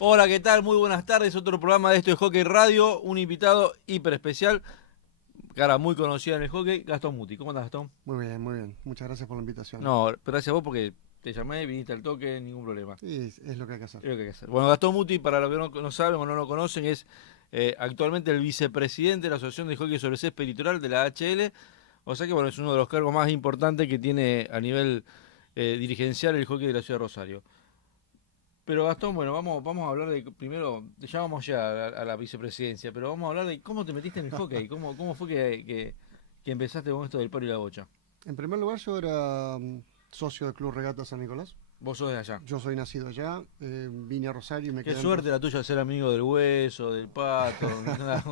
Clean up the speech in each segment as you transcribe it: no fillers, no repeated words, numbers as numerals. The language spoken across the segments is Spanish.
Hola, ¿qué tal? Muy buenas tardes. Otro programa de esto de Hockey Radio. Un invitado hiper especial, cara muy conocida en el hockey, Gastón Muti. ¿Cómo andás, Gastón? Muy bien, muy bien. Muchas gracias por la invitación. No, gracias a vos porque te llamé, viniste al toque, ningún problema. Y es lo que hay que hacer. Es lo que hay que hacer. Bueno, Gastón Muti, para los que no saben o no lo conocen, es actualmente el vicepresidente de la Asociación de Hockey sobre Césped Litoral de la HL. O sea que, bueno, es uno de los cargos más importantes que tiene a nivel dirigencial el hockey de la ciudad de Rosario. Pero Gastón, bueno, vamos a hablar de, primero, ya vamos ya a la vicepresidencia, pero vamos a hablar de cómo te metiste en el hockey, cómo fue que empezaste con esto del palo y la bocha. En primer lugar, yo era socio del Club Regata San Nicolás. Vos sos de allá. Yo soy nacido allá, vine a Rosario y me Qué quedé suerte la tuya de ser amigo del hueso, del pato, qué toda,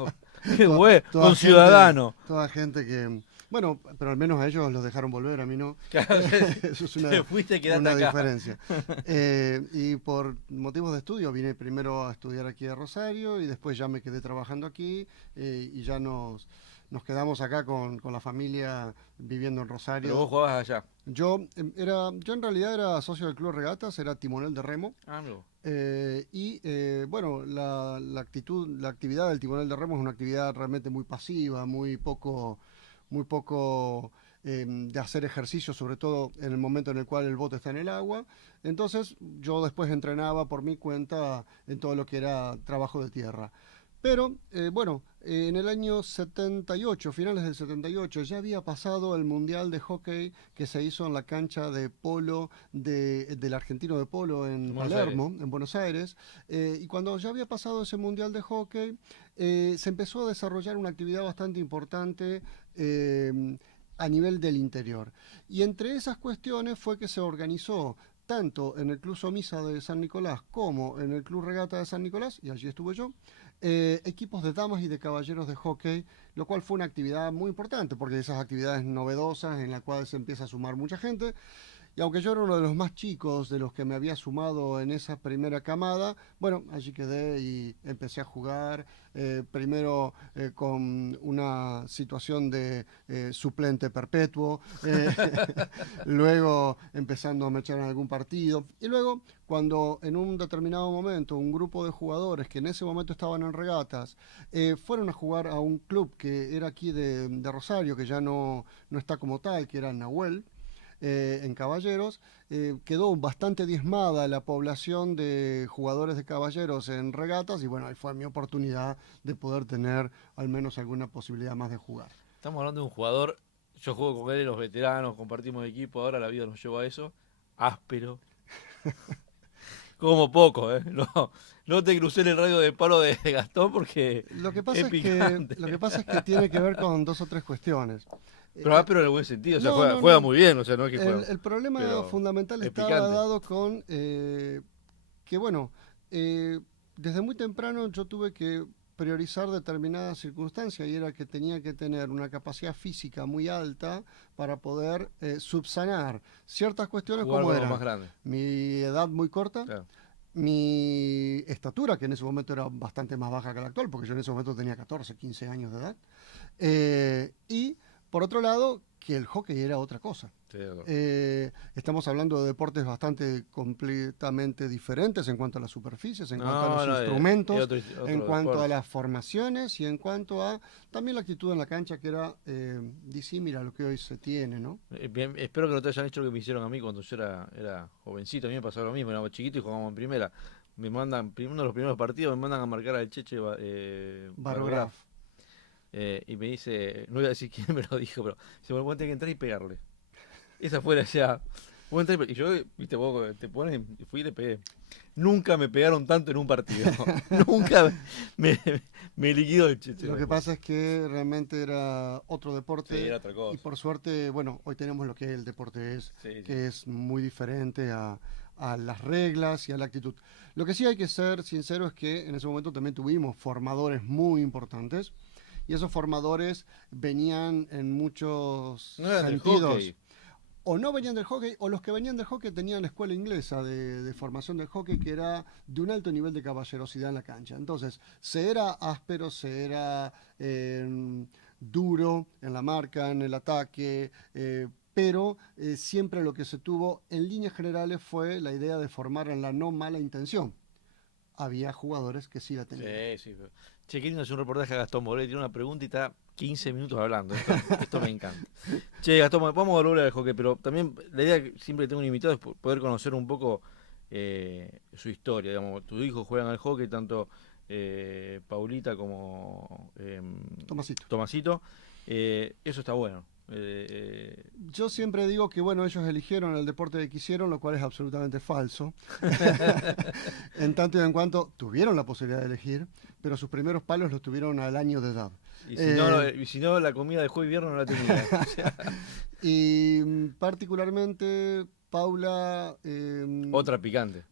güey, toda con gente, ciudadano. toda gente que... Bueno, pero al menos a ellos los dejaron volver, a mí no. Claro, Eso es te fuiste, quedate una acá. diferencia. Y por motivos de estudio vine primero a estudiar aquí a Rosario y después ya me quedé trabajando aquí y ya nos quedamos acá con la familia viviendo en Pero vos Rosario. jugabas allá. Yo en realidad era socio del Club Regatas, era timonel de remo. Ah, amigo. Bueno, la actividad del timonel de remo es una actividad realmente muy pasiva, muy poco de hacer ejercicio, sobre todo en el momento en el cual el bote está en el agua. Entonces yo después entrenaba por mi cuenta en todo lo que era trabajo de tierra. Pero bueno, en el año 78, finales del 78, ya había pasado el Mundial de Hockey que se hizo en la cancha de polo del Argentino de Polo En en Buenos Aires. Palermo, en Buenos Aires. Y cuando ya había pasado ese Mundial de Hockey, se empezó a desarrollar una actividad bastante importante a nivel del interior. Y entre esas cuestiones fue que se organizó tanto en el Club Somisa de San Nicolás como en el Club Regata de San Nicolás, y allí estuve yo, equipos de damas y de caballeros de hockey, lo cual fue una actividad muy importante, porque esas actividades novedosas en las cuales se empieza a sumar mucha gente, y aunque yo era uno de los más chicos de los que me había sumado en esa primera camada, bueno, allí quedé y empecé a jugar, primero con una situación de suplente perpetuo, luego empezando a me echar en algún partido, y luego cuando en un determinado momento un grupo de jugadores que en ese momento estaban en regatas fueron a jugar a un club que era aquí de Rosario, que ya no está como tal, que era el Nahuel, en caballeros, quedó bastante diezmada la población de jugadores de caballeros en regatas y bueno, ahí fue mi oportunidad de poder tener al menos alguna posibilidad más de jugar. Estamos hablando de un jugador, yo juego con él en los veteranos, compartimos equipo, ahora la vida nos lleva a eso. Áspero, como poco, ¿eh? No te crucé en el radio de palo de Gastón porque es picante. Lo que pasa es que tiene que ver con dos o tres cuestiones. Pero Eh, áspero en el buen sentido, o sea, no, no, juega no. muy bien, o sea, no es que juega. El problema Pero fundamental es estaba picante. dado con que, bueno, desde muy temprano yo tuve que priorizar determinadas circunstancias y era que tenía que tener una capacidad física muy alta para poder subsanar ciertas cuestiones Jugar como con los más eran grandes. mi edad muy corta, Claro. mi estatura, que en ese momento era bastante más baja que la actual, porque yo en ese momento tenía 14, 15 años de edad, y por otro lado, que el hockey era otra cosa. Sí, de acuerdo. Estamos hablando de deportes bastante completamente diferentes en cuanto a las superficies, en cuanto a los No, no, es instrumentos, en otro cuanto a deporte. las formaciones y en cuanto a también la actitud en la cancha que era disímil a lo que hoy se tiene, ¿no? Bien, espero que no te hayan hecho lo que me hicieron a mí cuando yo era jovencito. A mí me pasó lo mismo, era chiquito y jugábamos en primera. Me mandan, uno de los primeros partidos, me mandan a marcar al Cheche Barograf. Barograf. Y me dice, no voy a decir quién me lo dijo, pero se me tiene que entrar y pegarle. Esa fue la ya. Y yo, viste, vos te pones, fui y le pegué. Nunca me pegaron tanto en un partido. Nunca me, me liquidó el Cheche. Lo que pasa es que realmente era otro Sí, deporte era otra y cosa. por suerte, bueno, hoy tenemos lo que el deporte es, Sí, sí. que es muy diferente a las reglas y a la actitud. Lo que sí hay que ser sincero es que en ese momento también tuvimos formadores muy importantes y esos formadores venían en muchos No era del sentidos. hockey. O no venían del hockey, o los que venían del hockey tenían la escuela inglesa de formación del hockey que era de un alto nivel de caballerosidad en la cancha. Entonces, se era áspero, se era duro en la marca, en el ataque, pero siempre lo que se tuvo en líneas generales fue la idea de formar en la no mala intención. había jugadores que sí la tenían. Sí, sí. Che, qué lindo hacer un reportaje a Gastón Boré, tiene una pregunta y está 15 minutos hablando. Esto me encanta. Che, Gastón, vamos a volver al hockey, pero también la idea que siempre tengo un invitado es poder conocer un poco su historia. Digamos, tus hijos juegan al hockey, tanto Paulita como Tomasito. Eso está bueno. Yo siempre digo que bueno, ellos eligieron el deporte que quisieron, lo cual es absolutamente falso. En tanto y en cuanto tuvieron la posibilidad de elegir, pero sus primeros palos los tuvieron al año de edad. Y si no, la comida de jueves y viernes no la tenía. Y particularmente Paula... Otra picante.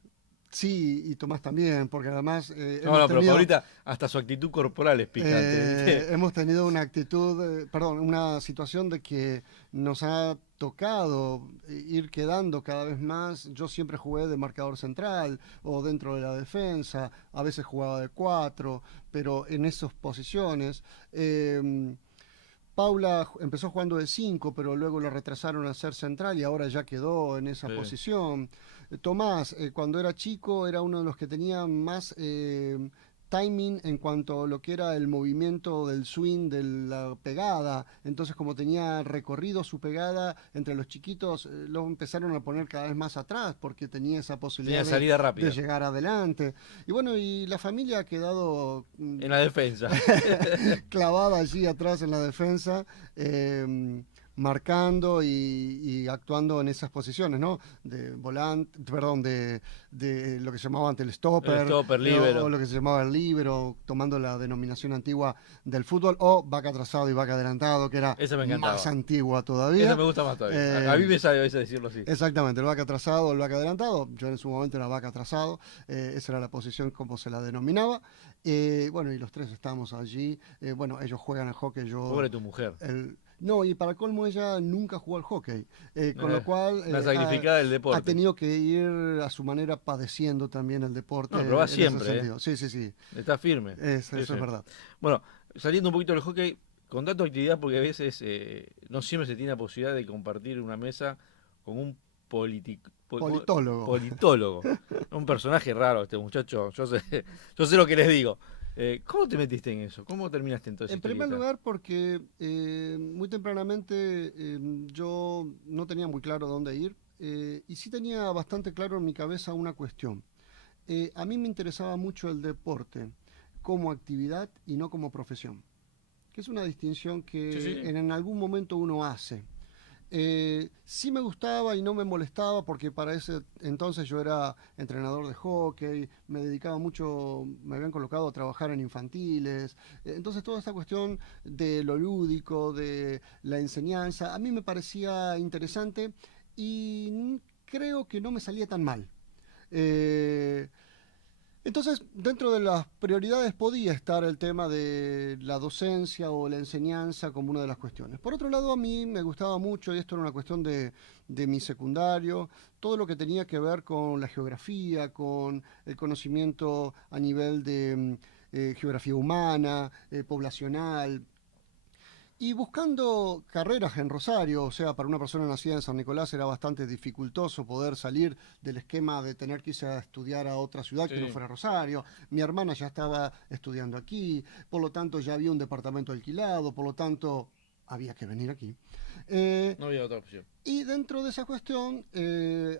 Sí, y Tomás también, porque además... pero Paulita, hasta su actitud corporal es picante. Hemos tenido una una situación de que nos ha tocado ir quedando cada vez más. Yo siempre jugué de marcador central o dentro de la defensa, a veces jugaba de 4, pero en esas posiciones... Paula empezó jugando de 5, pero luego lo retrasaron a ser central y ahora ya quedó en esa posición. Tomás, cuando era chico, era uno de los que tenía más timing en cuanto a lo que era el movimiento del swing, de la pegada. Entonces, como tenía recorrido su pegada, entre los chiquitos lo empezaron a poner cada vez más atrás porque tenía esa posibilidad salida rápida de llegar adelante. Y bueno, y la familia ha quedado en la defensa. Clavada allí atrás en la defensa. Marcando y actuando en esas posiciones, ¿no? De volante, perdón, de lo que se llamaba antes el stopper, líbero. O lo que se llamaba el líbero, tomando la denominación antigua del fútbol, o vaca atrasado y vaca adelantado, que era más antigua todavía. Eso me gusta más todavía. A mí me sale a veces decirlo así. Exactamente, el vaca atrasado, el vaca adelantado. Yo en su momento era vaca atrasado, esa era la posición como se la denominaba. Bueno, y los tres estábamos allí. Bueno, ellos juegan al hockey, yo... Pobre tu mujer. No, y para colmo ella nunca jugó al hockey, con lo cual la sacrificada del deporte. Ha tenido que ir a su manera padeciendo también el deporte. No, pero va siempre. Sí. Está firme. Eso es verdad. Bueno, saliendo un poquito del hockey, con tanta actividad, porque a veces no siempre se tiene la posibilidad de compartir una mesa con un politólogo. Un personaje raro este muchacho, yo sé lo que les digo. ¿Cómo te metiste en eso? ¿Cómo terminaste entonces? En primer lugar, porque muy tempranamente yo no tenía muy claro dónde ir y sí tenía bastante claro en mi cabeza una cuestión. A mí me interesaba mucho el deporte como actividad y no como profesión, que es una distinción que en algún momento uno hace. Sí me gustaba y no me molestaba porque para ese entonces yo era entrenador de hockey, me dedicaba mucho, me habían colocado a trabajar en infantiles, entonces toda esta cuestión de lo lúdico, de la enseñanza, a mí me parecía interesante y creo que no me salía tan mal. Entonces, dentro de las prioridades podía estar el tema de la docencia o la enseñanza como una de las cuestiones. Por otro lado, a mí me gustaba mucho, y esto era una cuestión de mi secundario, todo lo que tenía que ver con la geografía, con el conocimiento a nivel de geografía humana, poblacional. Y buscando carreras en Rosario, o sea, para una persona nacida en San Nicolás era bastante dificultoso poder salir del esquema de tener que irse a estudiar a otra ciudad que no fuera Rosario. Mi hermana ya estaba estudiando aquí, por lo tanto ya había un departamento alquilado, por lo tanto había que venir aquí. No había otra opción. Y dentro de esa cuestión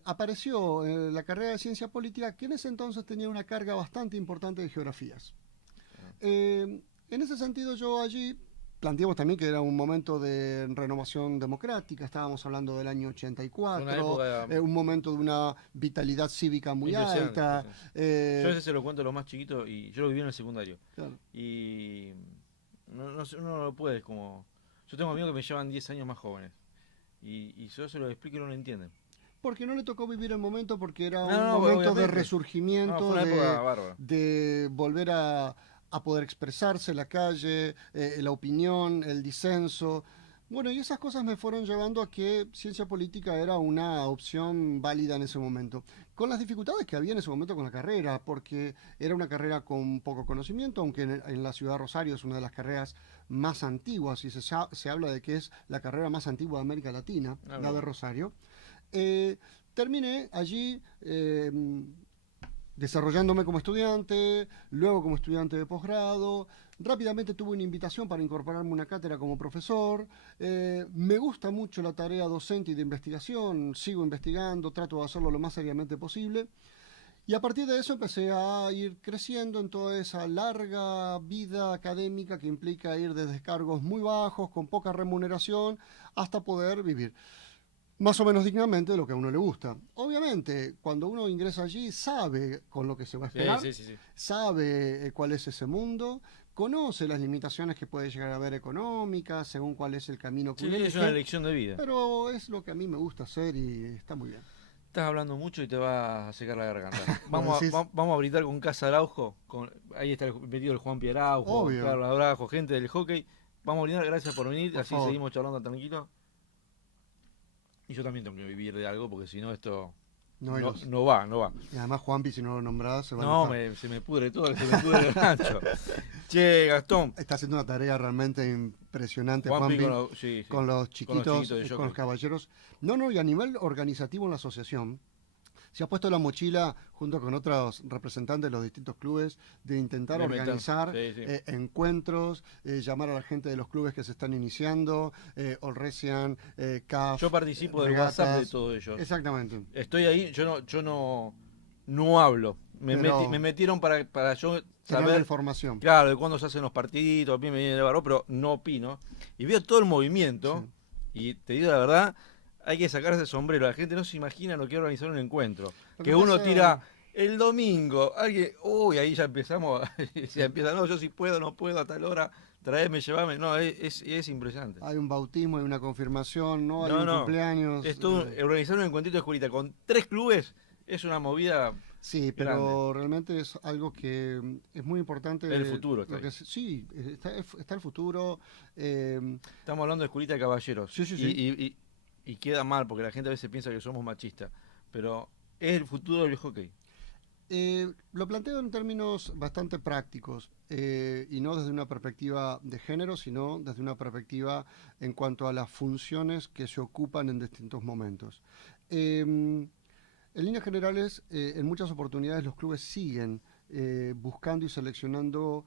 apareció la carrera de Ciencia Política, que en ese entonces tenía una carga bastante importante de geografías. En ese sentido yo allí... Planteamos también que era un momento de renovación democrática, estábamos hablando del año 84, un momento de una vitalidad cívica muy alta. Yo a veces se lo cuento a los más chiquitos y yo lo viví en el secundario. Claro. Y uno no lo puede, como... Yo tengo amigos que me llevan 10 años más jóvenes y yo se lo explico y no lo entienden. Porque no le tocó vivir el momento, porque era un momento de resurgimiento, de volver a poder expresarse en la calle, la opinión, el disenso. Bueno, y esas cosas me fueron llevando a que ciencia política era una opción válida en ese momento. Con las dificultades que había en ese momento con la carrera, porque era una carrera con poco conocimiento, aunque en la ciudad de Rosario es una de las carreras más antiguas, y se habla de que es la carrera más antigua de América Latina, la de Rosario. Terminé allí... desarrollándome como estudiante, luego como estudiante de posgrado. Rápidamente tuve una invitación para incorporarme a una cátedra como profesor. Me gusta mucho la tarea docente y de investigación, sigo investigando, trato de hacerlo lo más seriamente posible. Y a partir de eso empecé a ir creciendo en toda esa larga vida académica que implica ir desde cargos muy bajos, con poca remuneración, hasta poder vivir más o menos dignamente de lo que a uno le gusta. Obviamente, cuando uno ingresa allí, sabe con lo que se va a esperar, Sí. sabe cuál es ese mundo, conoce las limitaciones que puede llegar a haber económicas, según cuál es el camino que Sí, uno es una elige, elección de vida. pero es lo que a mí me gusta hacer y está muy bien. Estás hablando mucho y te va a secar la garganta. ¿Vos decís? Vamos a brindar con Casa Araujo. Ahí está metido el Juan Pierre Araujo, Obvio. Carlos Araujo, gente del hockey. Vamos a brindar, gracias por venir. Por Así favor. seguimos charlando tranquilo. Y yo también tengo que vivir de algo porque si no esto No, no va. y además Juanpi, si no lo nombrás, se va a No, enojar. se me pudre todo, se me pudre el rancho. Che, Gastón. Está haciendo una tarea realmente impresionante, Juanpi Juanpi, sí, con los chiquitos, de con jockey. los caballeros. No, y a nivel organizativo en la asociación, se ha puesto la mochila junto con otros representantes de los distintos clubes de intentar De meter, organizar sí. encuentros, llamar a la gente de los clubes que se están iniciando, Olresian, CAF, Yo participo del regatas. WhatsApp de todos ellos. Exactamente. Estoy ahí, yo no hablo. Pero Me metieron para yo tener la saber, información. claro, de cuándo se hacen los partidos, a mí me viene de barro, pero no opino. Y veo todo el movimiento, y te digo la verdad, hay que sacarse el sombrero. La gente no se imagina lo que es organizar un encuentro. Lo Que que uno pasa- tira el domingo, alguien, uy, ahí ya empezamos, ya empieza, no, yo sí puedo, no puedo, a tal hora, traeme, llevame. No, es impresionante. Hay un bautismo, hay una confirmación, ¿no? Hay No, un no. cumpleaños. Organizar un encuentrito de escuelita con 3 clubes es una movida. Sí, pero realmente es algo que es muy importante. El futuro está lo que ahí. sí, está el futuro. Estamos hablando de escuelita de caballeros. Sí. Y queda mal porque la gente a veces piensa que somos machistas. Pero es el futuro del hockey. Lo planteo en términos bastante prácticos y no desde una perspectiva de género, sino desde una perspectiva en cuanto a las funciones que se ocupan en distintos momentos. En líneas generales, en muchas oportunidades los clubes siguen buscando y seleccionando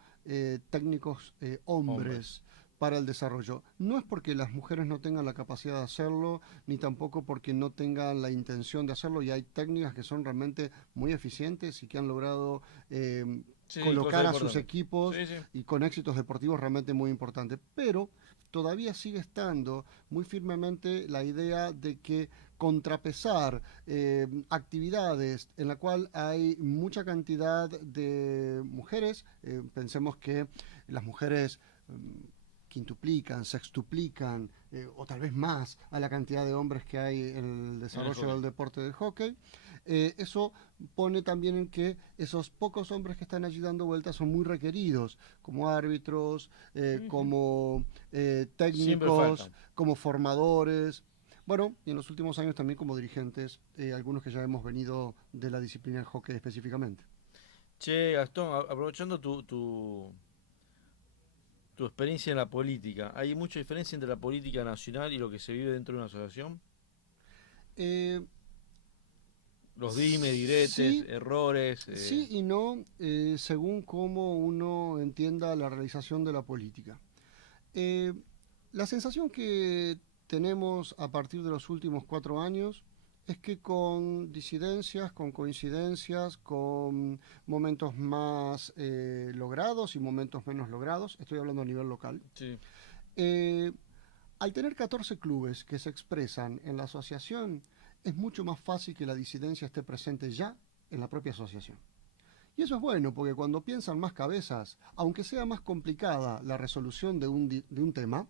técnicos hombres para el desarrollo. No es porque las mujeres no tengan la capacidad de hacerlo, ni tampoco porque no tengan la intención de hacerlo, y hay técnicas que son realmente muy eficientes y que han logrado colocar a sus equipos y con éxitos deportivos realmente muy importantes. Pero todavía sigue estando muy firmemente la idea de que contrapesar actividades en la cual hay mucha cantidad de mujeres, pensemos que las mujeres quintuplican, sextuplican o tal vez más a la cantidad de hombres que hay en el desarrollo del deporte del hockey. Eso pone también en que esos pocos hombres que están allí dando vueltas son muy requeridos, como árbitros, como técnicos, como formadores. Bueno, y en los últimos años también como dirigentes, algunos que ya hemos venido de la disciplina del hockey específicamente. Che, Gastón, aprovechando tu experiencia en la política, ¿hay mucha diferencia entre la política nacional y lo que se vive dentro de una asociación? Los dimes, diretes, sí, errores. Sí y no, según cómo uno entienda la realización de la política. La sensación que tenemos a partir de los últimos 4 años es que con disidencias, con coincidencias, con momentos más logrados y momentos menos logrados, estoy hablando a nivel local, Sí. Al tener 14 clubes que se expresan en la asociación, es mucho más fácil que la disidencia esté presente ya en la propia asociación. Y eso es bueno, porque cuando piensan más cabezas, aunque sea más complicada la resolución de un tema,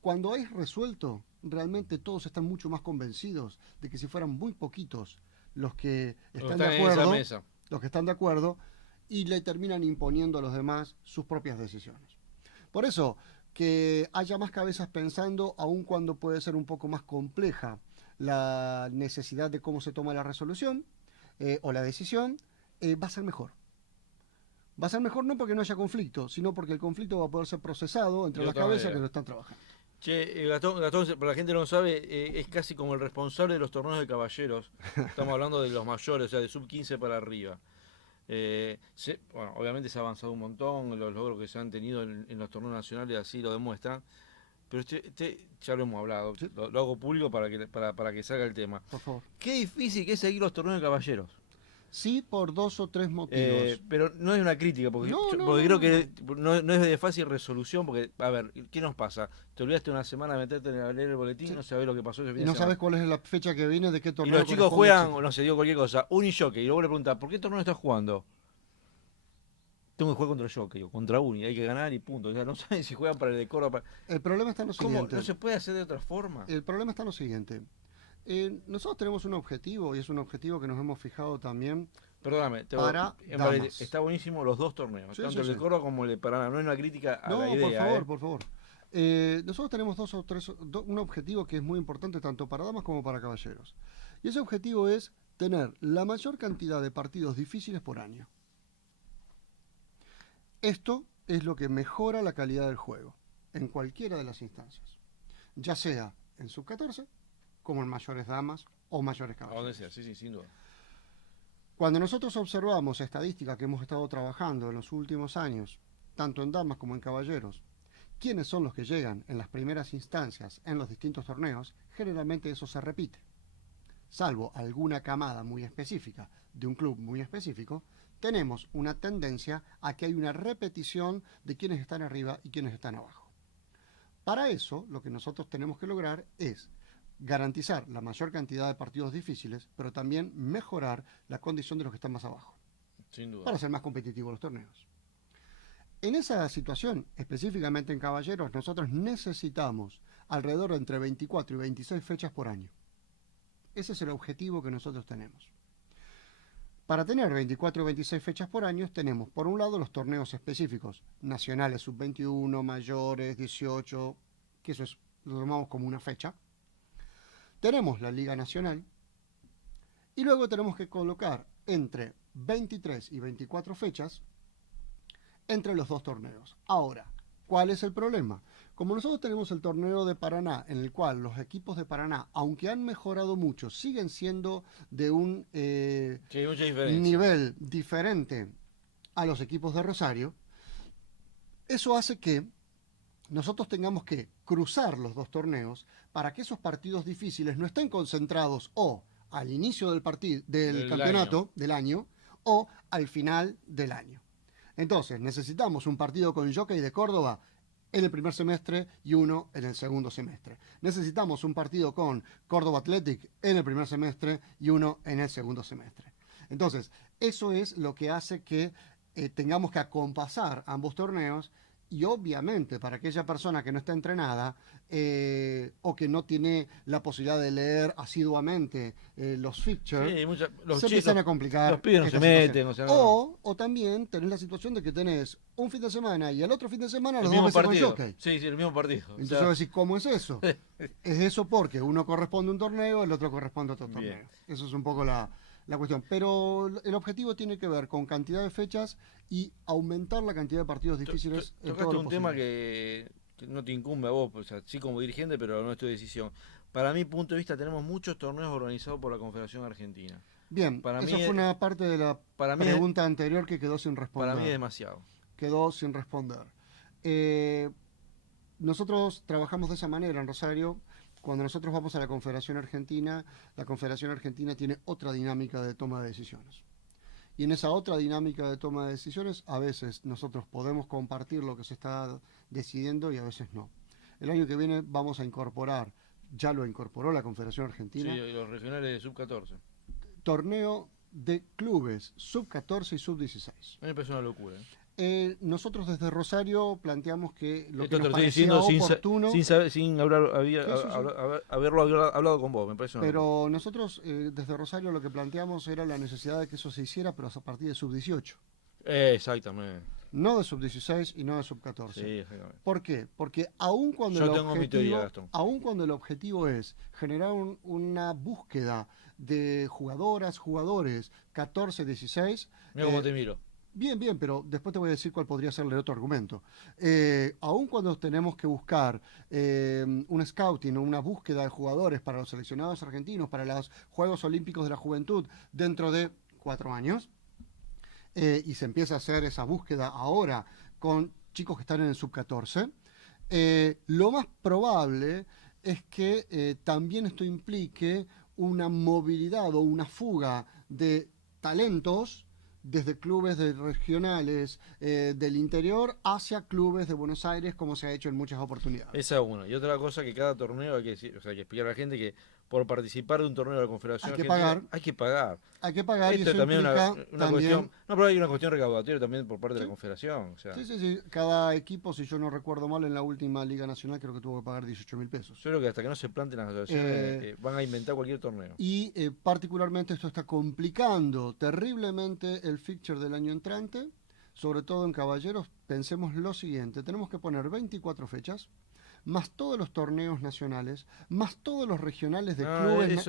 cuando es resuelto, realmente todos están mucho más convencidos de que si fueran muy poquitos los que están de acuerdo, y le terminan imponiendo a los demás sus propias decisiones. Por eso, que haya más cabezas pensando, aun cuando puede ser un poco más compleja la necesidad de cómo se toma la resolución o la decisión, va a ser mejor. Va a ser mejor no porque no haya conflicto, sino porque el conflicto va a poder ser procesado entre las cabezas que lo están trabajando. Che, Gastón, para la gente que no sabe, es casi como el responsable de los torneos de caballeros. Estamos hablando de los mayores, o sea, de sub 15 para arriba. Bueno, obviamente se ha avanzado un montón, los logros que se han tenido en los torneos nacionales así lo demuestran. Pero ya lo hemos hablado, Sí. lo hago público para que salga el tema. Por favor. Qué difícil que es seguir los torneos de caballeros. Sí, por 2 o 3 motivos. Pero no es una crítica, porque, No, no, porque no, creo no. que no es de fácil resolución, porque, a ver, ¿qué nos pasa? Te olvidaste una semana de meterte a leer el boletín, Sí. no sabés lo que pasó ese fin Y de no semana. sabes cuál es la fecha que viene, de qué Y torneo los chicos corresponde al juegan, chico. no sé, digo cualquier cosa, un jockey, y luego le preguntan, ¿por qué torneo estás jugando? Tengo que jugar contra el jockey o contra Uni, hay que ganar y punto. O sea, no saben si juegan para el de Córdoba. El problema está en lo ¿Cómo? siguiente. ¿No se puede hacer de otra forma? El problema está en lo siguiente. Nosotros tenemos un objetivo, y es un objetivo que nos hemos fijado también. Perdóname, Para damas. está buenísimo los dos torneos, Sí, tanto sí, el de sí. Córdoba como el de Paraná. No es una crítica a No, la idea. por favor, por favor. Nosotros tenemos un objetivo que es muy importante tanto para damas como para caballeros. Y ese objetivo es tener la mayor cantidad de partidos difíciles por año. Esto es lo que mejora la calidad del juego en cualquiera de las instancias, ya sea en sub 14 como en mayores damas o mayores A donde caballeros. sea, sí, sin duda. Cuando nosotros observamos estadísticas que hemos estado trabajando en los últimos años, tanto en damas como en caballeros, quiénes son los que llegan en las primeras instancias en los distintos torneos, generalmente eso se repite. Salvo alguna camada muy específica de un club muy específico, tenemos una tendencia a que hay una repetición de quienes están arriba y quienes están abajo. Para eso, lo que nosotros tenemos que lograr es garantizar la mayor cantidad de partidos difíciles, pero también mejorar la condición de los que están más abajo, Sin duda. para ser más competitivos los torneos. En esa situación, específicamente en caballeros, nosotros necesitamos alrededor de entre 24 y 26 fechas por año. Ese es el objetivo que nosotros tenemos. Para tener 24 o 26 fechas por año, tenemos por un lado los torneos específicos, nacionales sub-21, mayores, 18, que eso lo tomamos como una fecha. Tenemos la Liga Nacional y luego tenemos que colocar entre 23 y 24 fechas entre los dos torneos. Ahora, ¿cuál es el problema? Como nosotros tenemos el torneo de Paraná, en el cual los equipos de Paraná, aunque han mejorado mucho, siguen siendo de un Sí, hay mucha diferencia. nivel diferente a los equipos de Rosario, eso hace que nosotros tengamos que cruzar los dos torneos para que esos partidos difíciles no estén concentrados o al inicio del Del campeonato del año o al final del año. Entonces, necesitamos un partido con Jockey de Córdoba en el primer semestre y uno en el segundo semestre. Necesitamos un partido con Córdoba Athletic en el primer semestre y uno en el segundo semestre. Entonces, eso es lo que hace que tengamos que acompasar ambos torneos y obviamente para aquella persona que no está entrenada o que no tiene la posibilidad de leer asiduamente los fixtures, Sí, se empiezan a complicar. los pibes no esta se meten, situación. o sea, no. O también tenés la situación de que tenés un fin de semana y el otro fin de semana El los mismo dos veces con partido. jockey. Sí, el mismo partido. O Entonces sea, vos decís, ¿cómo es eso? Es eso porque uno corresponde a un torneo, el otro corresponde a otro Bien. torneo. Eso es un poco la cuestión. Pero el objetivo tiene que ver con cantidad de fechas y aumentar la cantidad de partidos difíciles en todo tocaste lo un tema posible. que no te incumbe a vos, o sea, sí como dirigente, pero no es tu decisión. Para mi punto de vista, tenemos muchos torneos organizados por la Confederación Argentina. Bien, para esa mí fue es- una parte de la Para mí, pregunta anterior que quedó sin responder. para mí es demasiado. Quedó sin responder. Nosotros trabajamos de esa manera en Rosario. Cuando nosotros vamos a la Confederación Argentina tiene otra dinámica de toma de decisiones. Y en esa otra dinámica de toma de decisiones, a veces nosotros podemos compartir lo que se está decidiendo y a veces no. El año que viene vamos a incorporar, ya lo incorporó la Confederación Argentina, Sí, los regionales de sub-14. torneo de clubes sub-14 y sub-16. A mí me parece una locura. Nosotros desde Rosario planteamos que lo Esto que te nos lo estoy parecía diciendo oportuno, sin hablar, Sí, sí, sí. haberlo hablado con vos, me parece una locura. pero nosotros desde Rosario lo que planteamos era la necesidad de que eso se hiciera, pero a partir de sub-18, Exactamente. no de sub-16 y no de sub-14. Sí, exactamente. ¿Por qué? Porque aun cuando, Yo tengo mi teoría, Gastón. aun cuando el objetivo es generar una búsqueda de jugadoras, jugadores 14-16, Mira cómo te miro. Bien, bien, pero después te voy a decir cuál podría ser el otro argumento. Aun cuando tenemos que buscar un scouting o una búsqueda de jugadores para los seleccionados argentinos, para los Juegos Olímpicos de la Juventud dentro de 4 años, y se empieza a hacer esa búsqueda ahora con chicos que están en el sub-14, lo más probable es que también esto implique una movilidad o una fuga de talentos desde clubes regionales del interior hacia clubes de Buenos Aires, como se ha hecho en muchas oportunidades. Esa es una. Y otra cosa que cada torneo hay que decir, o sea, hay que explicar a la gente que por participar de un torneo de la Confederación Hay que Argentina pagar. hay que pagar. Hay que pagar y Esto eso también implica una también... cuestión, no, pero hay una cuestión recaudatoria también por parte de Sí. la Confederación. O sea, Sí, sí, sí. Cada equipo, si yo no recuerdo mal, en la última Liga Nacional creo que tuvo que pagar 18.000 pesos. yo creo que hasta que no se planten las asociaciones van a inventar cualquier torneo. Y particularmente esto está complicando terriblemente el fixture del año entrante, sobre todo en caballeros. Pensemos lo siguiente, tenemos que poner 24 fechas, más todos los torneos nacionales, más todos los regionales de clubes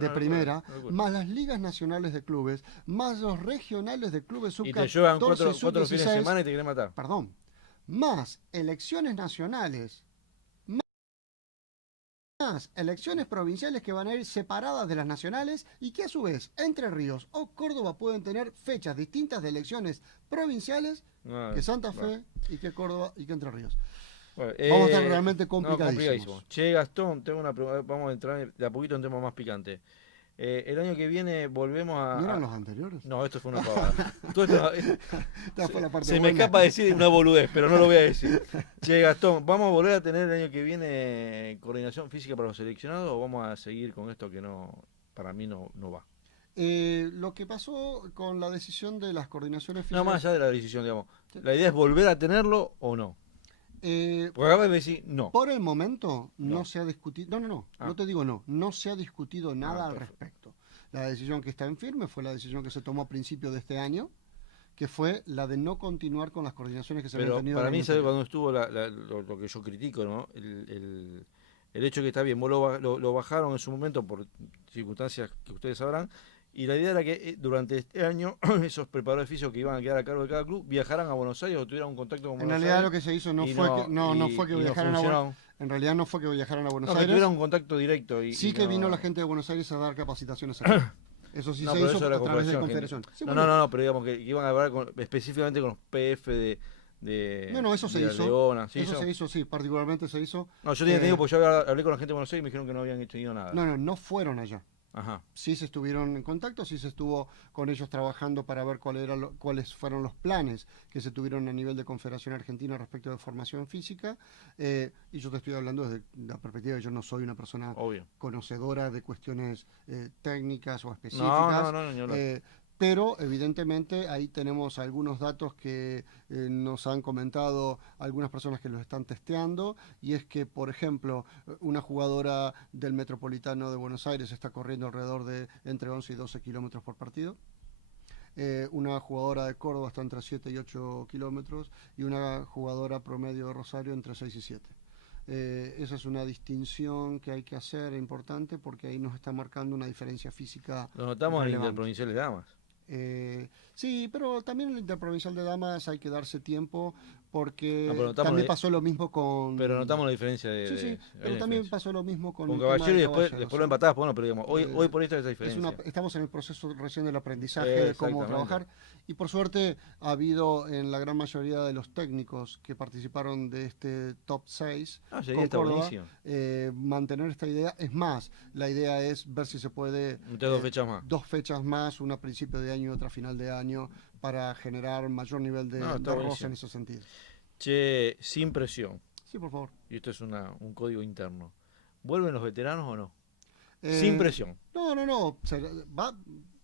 de primera, más las ligas nacionales de clubes, más los regionales de clubes Y te llevan sub-14 y cuatro fines de sub-16, semana y te quieren matar. perdón, más elecciones nacionales, más elecciones provinciales que van a ir separadas de las nacionales y que a su vez Entre Ríos o Córdoba pueden tener fechas distintas de elecciones provinciales que Santa Fe y que Córdoba y que Entre Ríos. Bueno, Vamos a estar realmente no, complicadísimos. complicadísimo. Che, Gastón, tengo una pregunta, vamos a entrar de a poquito en un tema más picante. El año que viene volvemos a... ¿No eran los anteriores? No, esto fue una pavada. Todo esto- Esta fue la parte se me buena. escapa decir una boludez, pero no lo voy a decir. Che, Gastón, ¿vamos a volver a tener el año que viene coordinación física para los seleccionados o vamos a seguir con esto que no, para mí no va? Lo que pasó con la decisión de las coordinaciones No, físicas... más allá de la decisión, digamos. La idea es volver a tenerlo o no. Porque acabas de decir no. Por el momento no No. se ha discutido, no Ah. te digo no se ha discutido nada al Perfecto. respecto. La decisión que está en firme fue la decisión que se tomó a principios de este año, que fue la de no continuar con las coordinaciones que se Pero habían tenido. para el mí, año ¿sabes anterior. cuando estuvo lo que yo critico, ¿no? El hecho que está bien, vos lo bajaron en su momento por circunstancias que ustedes sabrán, y la idea era que durante este año esos preparadores físicos que iban a quedar a cargo de cada club viajaran a Buenos Aires o tuvieran un contacto con En Buenos realidad Aires. lo que se hizo no y fue que no fue que y no viajaran a funcionó. En realidad no fue que viajaran a Buenos No, que Aires. tuvieran un contacto directo. Sí y que no- vino la gente de Buenos Aires a dar capacitaciones aquí. Eso sí No, se pero hizo eso era a través de Confederación Confederación. Sí, No, bueno, no, pero digamos que iban a hablar específicamente con los PF de no, eso se de hizo. Leona. ¿Sí Eso hizo? se hizo, sí, particularmente se hizo. No, yo tenía entendido porque yo hablé con la gente de Buenos Aires y me dijeron que no habían tenido nada. No fueron allá. Ajá. Sí se estuvieron en contacto, sí se estuvo con ellos trabajando para ver cuáles fueron los planes que se tuvieron a nivel de Confederación Argentina respecto de formación física. Y yo te estoy hablando desde la perspectiva de que yo no soy una persona Obvio. conocedora de cuestiones técnicas o No, específicas. no, ni hablar. Pero evidentemente ahí tenemos algunos datos que nos han comentado algunas personas que los están testeando, y es que, por ejemplo, una jugadora del Metropolitano de Buenos Aires está corriendo alrededor de entre 11 y 12 kilómetros por partido. Una jugadora de Córdoba está entre 7 y 8 kilómetros, y una jugadora promedio de Rosario entre 6 y 7. Esa es una distinción que hay que hacer importante, porque ahí nos está marcando una diferencia física Lo notamos en el relevante. Interprovincial de Damas. Sí, pero también en el Interprovincial de Damas hay que darse tiempo, porque No, pero notamos también la- pasó lo mismo con... Pero notamos la diferencia de. Sí, sí, hay pero una también diferencia. pasó lo mismo con Con el tema Caballero y de después, Caballeros, después lo ¿sí? empatás, bueno, pero digamos, Eh, hoy por esta es la diferencia. Estamos en el proceso recién del aprendizaje de cómo Exactamente. trabajar, y por suerte ha habido en la gran mayoría de los técnicos que participaron de este top 6 Ah, sería con está Córdoba, buenísimo. mantener esta idea. Es más, la idea es ver si se puede Meter 2 fechas más. 2 fechas más, una a principio de año y otra a final de año, para generar mayor nivel de, No, está de roce buenísimo. en ese sentido. Che, sin presión. Sí, por favor. Y esto es un código interno. ¿Vuelven los veteranos o no? Eh, Sin presión. No.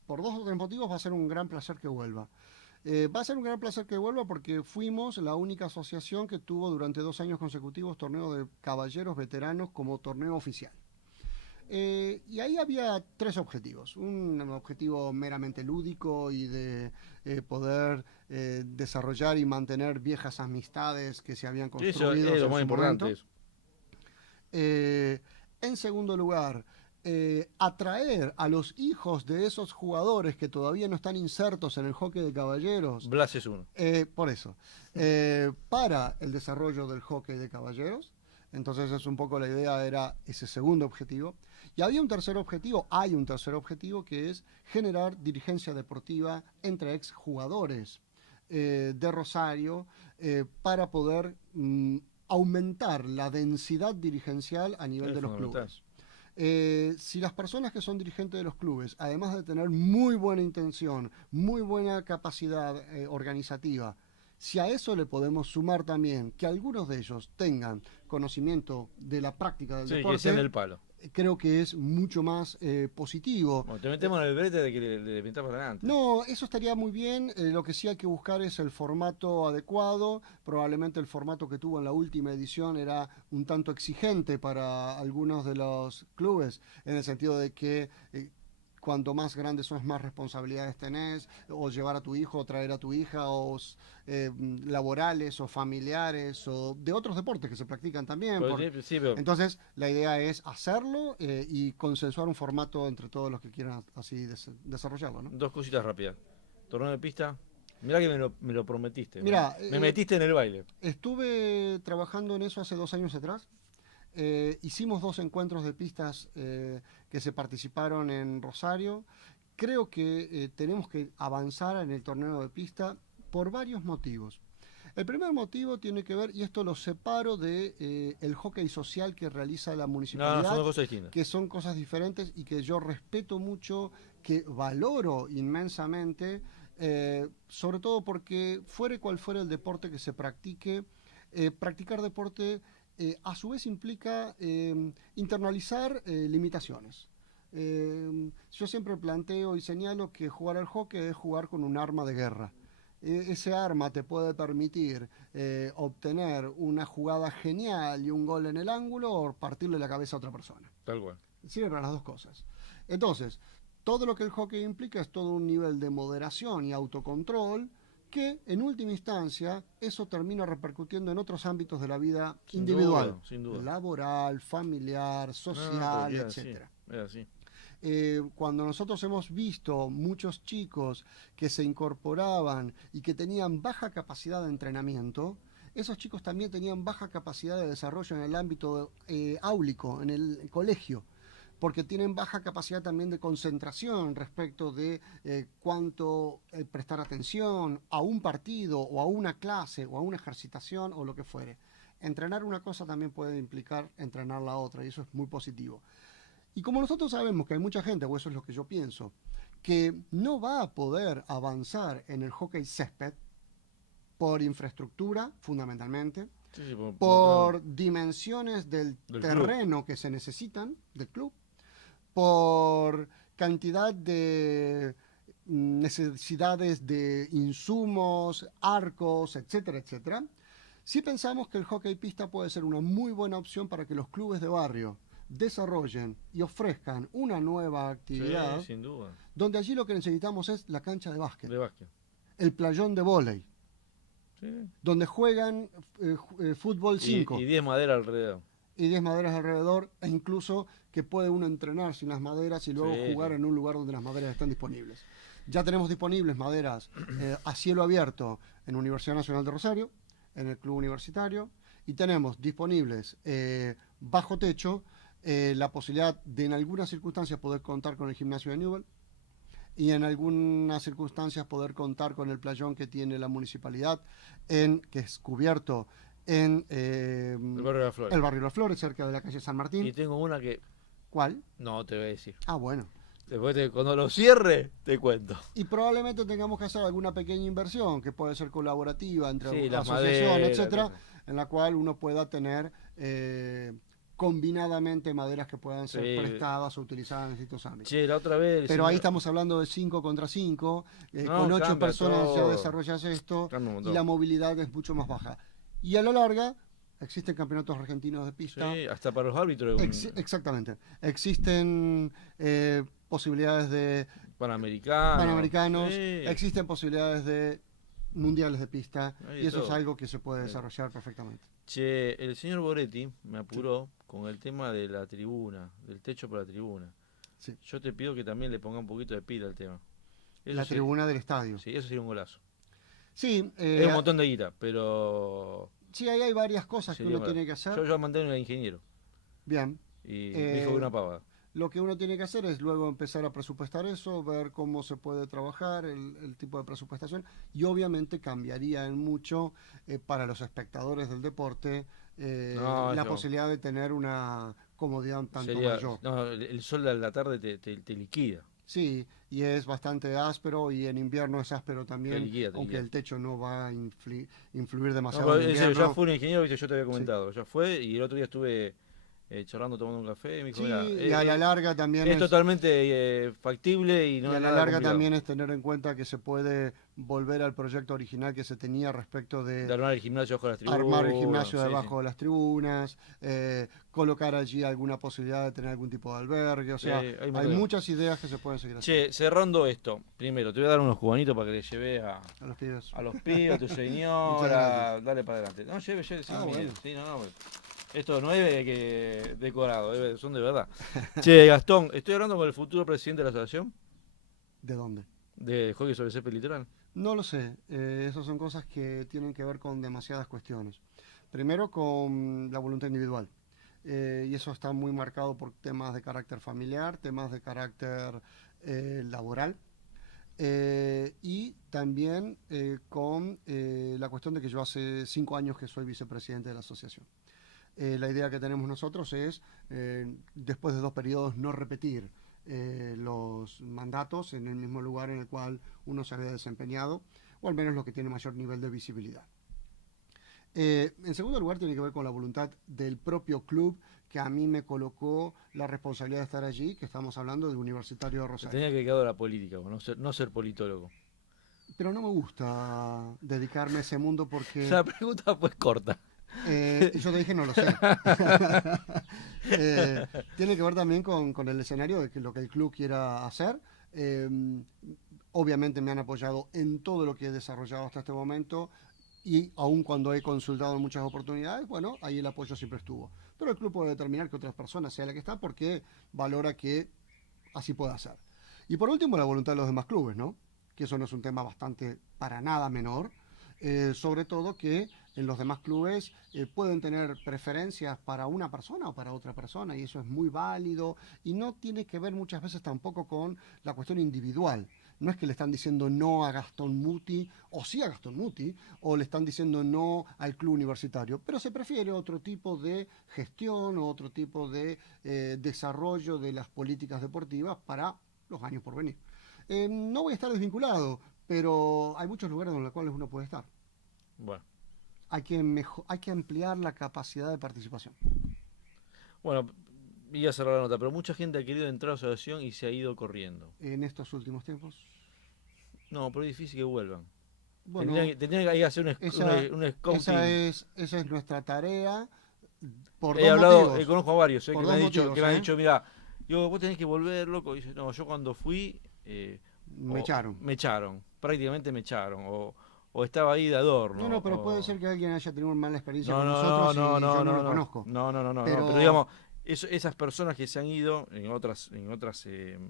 Por 2 o 3 motivos va a ser un gran placer que vuelva. Va a ser un gran placer que vuelva porque fuimos la única asociación que tuvo durante 2 años consecutivos torneo de caballeros veteranos como torneo oficial. Y ahí había 3 objetivos. Un objetivo meramente lúdico y de poder desarrollar y mantener viejas amistades que se habían Eso construido es lo en más su importante. momento. Eso. En segundo lugar, atraer a los hijos de esos jugadores que todavía no están insertos en el hockey de caballeros. Blas es uno. Por eso. Para el desarrollo del hockey de caballeros. Entonces es un poco la idea, era ese segundo objetivo. Y había un tercer objetivo, hay un tercer objetivo, que es generar dirigencia deportiva entre exjugadores de Rosario para poder aumentar la densidad dirigencial a nivel de los clubes. Si las personas que son dirigentes de los clubes, además de tener muy buena intención, muy buena capacidad organizativa, si a eso le podemos sumar también que algunos de ellos tengan conocimiento de la práctica del deporte, que sean del palo, creo que es mucho más positivo. Bueno, te metemos en el brete de que le pintamos adelante. No, eso estaría muy bien. Lo que sí hay que buscar es el formato adecuado. Probablemente el formato que tuvo en la última edición era un tanto exigente para algunos de los clubes, en el sentido de que cuanto más grandes sos, más responsabilidades tenés, o llevar a tu hijo, o traer a tu hija, o laborales, o familiares, o de otros deportes que se practican también. Entonces, la idea es hacerlo y consensuar un formato entre todos los que quieran así desarrollarlo, ¿no? Dos cositas rápidas. Torneo de pista. Mirá que me lo prometiste. Mirá, me metiste en el baile. Estuve trabajando en eso hace 2 años atrás. Hicimos 2 encuentros de pistas que se participaron en Rosario. Creo que tenemos que avanzar en el torneo de pista por varios motivos. El primer motivo tiene que ver, y esto lo separo de el hockey social que realiza la municipalidad, son 2 cosas distintas, que son cosas diferentes y que yo respeto mucho, que valoro inmensamente, sobre todo porque fuere cual fuere el deporte que se practique, practicar deporte a su vez implica internalizar limitaciones. Yo siempre planteo y señalo que jugar al hockey es jugar con un arma de guerra. Ese arma te puede permitir obtener una jugada genial y un gol en el ángulo, o partirle la cabeza a otra persona. Tal cual. Sirve para las dos cosas. Entonces, todo lo que el hockey implica es todo un nivel de moderación y autocontrol, que en última instancia eso termina repercutiendo en otros ámbitos de la vida individual, sin duda. Laboral, familiar, social, etcétera. Cuando nosotros hemos visto muchos chicos que se incorporaban y que tenían baja capacidad de entrenamiento, esos chicos también tenían baja capacidad de desarrollo en el ámbito áulico, en el colegio, porque tienen baja capacidad también de concentración respecto de cuánto prestar atención a un partido o a una clase o a una ejercitación o lo que fuere. Entrenar una cosa también puede implicar entrenar la otra, y eso es muy positivo. Y como nosotros sabemos que hay mucha gente, o eso es lo que yo pienso, que no va a poder avanzar en el hockey césped por infraestructura, fundamentalmente, por dimensiones del terreno que se necesitan del club, por cantidad de necesidades de insumos, arcos, etcétera, etcétera. Sí pensamos que el hockey pista puede ser una muy buena opción para que los clubes de barrio desarrollen y ofrezcan una nueva actividad, sin duda, donde allí lo que necesitamos es la cancha de básquet, el playón de vóley, donde juegan fútbol 5 y 10 maderas alrededor. Y 10 maderas alrededor, e incluso que puede uno entrenar sin las maderas y luego jugar en un lugar donde las maderas están disponibles. Ya tenemos disponibles maderas a cielo abierto en Universidad Nacional de Rosario, en el Club Universitario, y tenemos disponibles bajo techo la posibilidad de en algunas circunstancias poder contar con el gimnasio de Newell, y en algunas circunstancias poder contar con el playón que tiene la municipalidad, que es cubierto en el barrio de las Flores, cerca de la calle San Martín. Y tengo una que... ¿Cuál? No, te voy a decir. Ah, bueno. Después, cuando lo cierre, te cuento. Y probablemente tengamos que hacer alguna pequeña inversión, que puede ser colaborativa entre la asociación, madera, etcétera, en la cual uno pueda tener combinadamente maderas que puedan ser prestadas o utilizadas en distintos ámbitos. La otra vez... Pero ahí estamos hablando de 5 contra 5, con 8 personas ya desarrollas esto, y la movilidad es mucho más baja. Y a la larga, existen campeonatos argentinos de pista. Sí, hasta para los árbitros. Exactamente. Existen posibilidades de Panamericanos. Existen posibilidades de mundiales de pista, Hay y de eso es todo. algo que se puede desarrollar perfectamente. Che, el señor Boretti me apuró con el tema de la tribuna, del techo para la tribuna. Sí. Yo te pido que también le ponga un poquito de pila al tema. Eso La sí, tribuna del estadio. sí, eso sería un golazo. Sí, Es un montón de guita, pero sí, ahí hay varias cosas que sería uno un tiene que golazo. hacer. Yo mandé a un ingeniero Bien. y me dijo que Eh, una pavada. Lo que uno tiene que hacer es luego empezar a presupuestar eso, ver cómo se puede trabajar, el tipo de presupuestación, y obviamente cambiaría en mucho para los espectadores del deporte No, la eso posibilidad de tener una comodidad un tanto sería. mayor. No, el sol de la tarde te liquida. Sí, y es bastante áspero y en invierno es áspero Te también, liquida, te aunque liquida. el techo no va a influir No, demasiado pero en en serio, ya invierno. fue un ingeniero, viste, yo te había Sí. comentado. Ya fue y el otro día estuve charlando, tomando un café y me dijo, mira, Sí, y a la larga también es es totalmente factible y Y no a es la nada larga complicado. también es tener en cuenta que se puede volver al proyecto original que se tenía respecto De de armar el gimnasio bajo las tribunas. armar el gimnasio Sí, debajo sí. de las tribunas, colocar allí alguna posibilidad de tener algún tipo de albergue, o Sí, sea, hay un hay montón de- muchas ideas que se pueden seguir haciendo Che, cerrando esto, primero te voy a dar unos cubanitos para que le lleve a los pibes. a los pibes, a tu Muchas señora, gracias. dale para adelante. No, lleve sin Ah, miedo. bueno. Sí, no, esto no es decorado, son de verdad. Che, Gastón, estoy hablando con el futuro presidente de la asociación ¿De dónde? de hockey sobre césped litoral. No lo sé, esas son cosas que tienen que ver con demasiadas cuestiones. Primero con la voluntad individual. Y eso está muy marcado por temas de carácter familiar, temas de carácter laboral. Y también con la cuestión de que yo hace 5 años que soy vicepresidente de la asociación. La idea que tenemos nosotros es, después de 2 periodos, no repetir los mandatos en el mismo lugar en el cual uno se había desempeñado, o al menos lo que tiene mayor nivel de visibilidad. En segundo lugar, tiene que ver con la voluntad del propio club que a mí me colocó la responsabilidad de estar allí, que estamos hablando del Universitario de Te Rosario. tenía que quedar a la política, no ser politólogo. Pero no me gusta dedicarme a ese mundo porque La pregunta fue corta. yo te dije no lo sé. Tiene que ver también con el escenario de que lo que el club quiera hacer. Eh, Obviamente me han apoyado en todo lo que he desarrollado hasta este momento y aun cuando he consultado en muchas oportunidades, bueno, ahí el apoyo siempre estuvo. Pero el club puede determinar que otras personas sea la que está porque valora que así pueda ser. Y por último, la voluntad de los demás clubes, ¿no? Que eso no es un tema bastante para nada menor. Sobre todo que en los demás clubes pueden tener preferencias para una persona o para otra persona y eso es muy válido y no tiene que ver muchas veces tampoco con la cuestión individual. No es que le están diciendo no a Gastón Muti o sí a Gastón Muti o le están diciendo no al club universitario, pero se prefiere otro tipo de gestión o otro tipo de desarrollo de las políticas deportivas para los años por venir. No voy a estar desvinculado, pero hay muchos lugares en los cuales uno puede estar. Bueno, Hay que ampliar la capacidad de participación. bueno, iba a cerrar la nota, pero mucha gente ha querido entrar a la asociación y se ha ido corriendo. En estos últimos tiempos, No, pero es difícil que vuelvan. bueno, Tendrían que hacer un scouting. esa es nuestra tarea por He dos hablado, motivos. conozco a varios Por que me dos han dicho, motivos, que me han dicho, mira, yo vos tenés que volver, loco. Y dice, no, yo cuando fui, Me echaron. me echaron, prácticamente me echaron, o estaba ahí de adorno. No, pero puede o- ser que alguien haya tenido una mala experiencia No, con no, nosotros no, y no, yo no no, lo no, conozco. no, Pero pero digamos, esas personas que se han ido en otras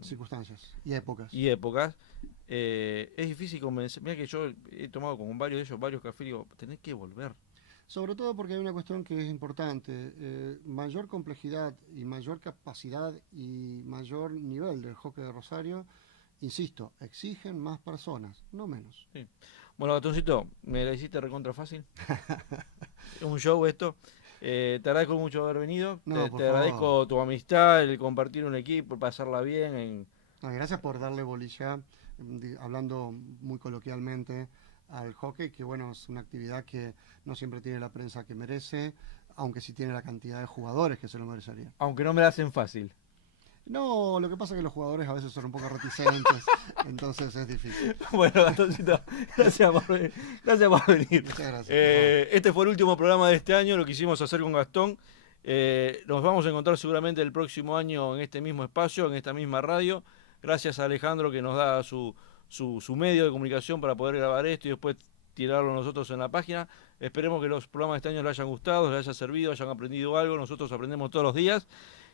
circunstancias y épocas. y épocas, es difícil convencer. Mira que yo he tomado con varios de ellos varios cafés y digo, tenés que volver. Sobre todo porque hay una cuestión que es importante. Mayor complejidad y mayor capacidad y mayor nivel del hockey de Rosario, insisto, exigen más personas, no menos. Sí. Bueno, Gatoncito, me la hiciste recontra fácil. Es un show esto. Te agradezco mucho haber venido. No, Te por agradezco tu amistad, el compartir un equipo, pasarla bien. Gracias por darle bolilla, hablando muy coloquialmente, al hockey, que bueno, es una actividad que no siempre tiene la prensa que merece, aunque sí tiene la cantidad de jugadores que se lo merecerían. Aunque no me la hacen fácil. No, lo que pasa es que los jugadores a veces son un poco reticentes, entonces es difícil. Bueno, Gastoncito, gracias por venir. Gracias por venir. Muchas gracias. Este fue el último programa de este año, lo quisimos hacer con Gastón. Nos vamos a encontrar seguramente el próximo año en este mismo espacio, en esta misma radio. Gracias a Alejandro que nos da su medio de comunicación para poder grabar esto y después tirarlo nosotros en la página. Esperemos que los programas de este año les hayan gustado, les haya servido, hayan aprendido algo. Nosotros aprendemos todos los días.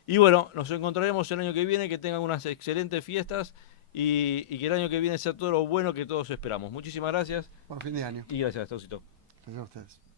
Y bueno, nos encontraremos el año que viene, que tengan unas excelentes fiestas y que el año que viene sea todo lo bueno que todos esperamos. Muchísimas gracias. Buen fin de año. Y gracias, Taucito. Gracias a ustedes.